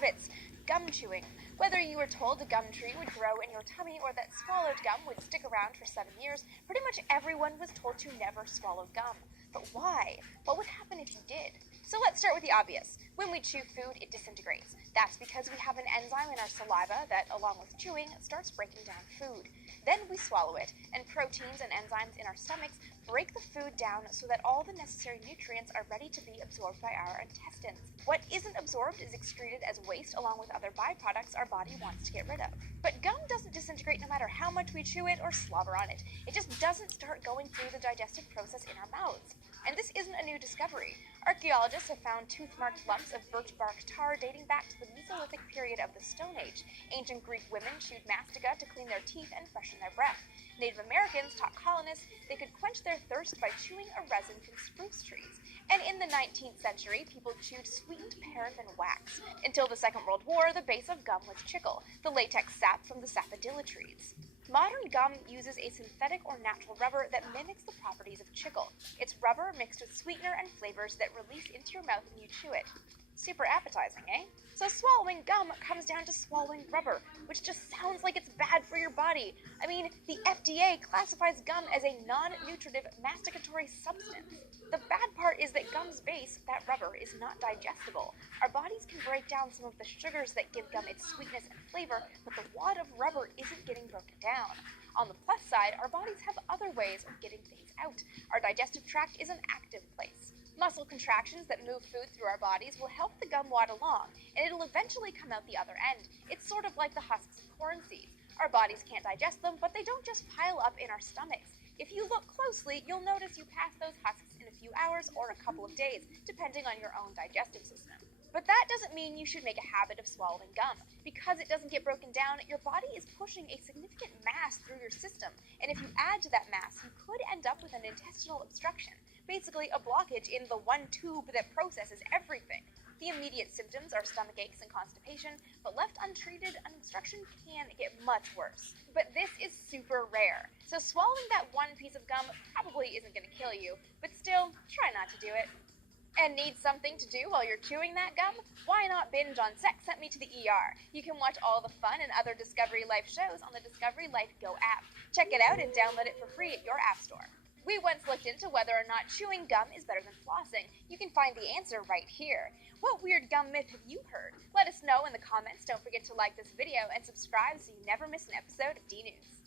habits. Gum chewing. Whether you were told a gum tree would grow in your tummy or that swallowed gum would stick around for 7 years, pretty much everyone was told to never swallow gum. But why? What would happen if you did? So let's start with the obvious. When we chew food, it disintegrates. That's because we have an enzyme in our saliva that, along with chewing, starts breaking down food. Then we swallow it, and proteins and enzymes in our stomachs break the food down so that all the necessary nutrients are ready to be absorbed by our intestines. What isn't absorbed is excreted as waste along with other byproducts our body wants to get rid of. But gum doesn't disintegrate no matter how much we chew it or slobber on it. It just doesn't start going through the digestive process in our mouths. And this isn't a new discovery. Archaeologists have found tooth-marked lumps of birch bark tar dating back to the Mesolithic period of the Stone Age. Ancient Greek women chewed mastica to clean their teeth and freshen their breath. Native Americans taught colonists they could quench their thirst by chewing a resin from spruce trees. And in the 19th century, people chewed sweetened paraffin wax. Until the Second World War, the base of gum was chicle, the latex sap from the sapodilla trees. Modern gum uses a synthetic or natural rubber that mimics the properties of chicle. It's rubber mixed with sweetener and flavors that release into your mouth when you chew it. Super appetizing, eh? So swallowing gum comes down to swallowing rubber, which just sounds like it's bad for your body. I mean, the FDA classifies gum as a non-nutritive masticatory substance. The bad part is that gum's base, that rubber, is not digestible. Our bodies can break down some of the sugars that give gum its sweetness and flavor, but the wad of rubber isn't getting broken down. On the plus side, our bodies have other ways of getting things out. Our digestive tract is an active place. Muscle contractions that move food through our bodies will help the gum wad along, and it'll eventually come out the other end. It's sort of like the husks of corn seeds. Our bodies can't digest them, but they don't just pile up in our stomachs. If you look closely, you'll notice you pass those husks in a few hours or a couple of days, depending on your own digestive system. But that doesn't mean you should make a habit of swallowing gum. Because it doesn't get broken down, your body is pushing a significant mass through your system, and if you add to that mass, you could end up with an intestinal obstruction. Basically, a blockage in the one tube that processes everything. The immediate symptoms are stomach aches and constipation, but left untreated, an obstruction can get much worse. But this is super rare, so swallowing that one piece of gum probably isn't going to kill you, but still, try not to do it. And need something to do while you're chewing that gum? Why not binge on Sex Sent Me to the ER? You can watch all the fun and other Discovery Life shows on the Discovery Life Go app. Check it out and download it for free at your app store. We once looked into whether or not chewing gum is better than flossing. You can find the answer right here. What weird gum myth have you heard? Let us know in the comments. Don't forget to like this video and subscribe so you never miss an episode of D News.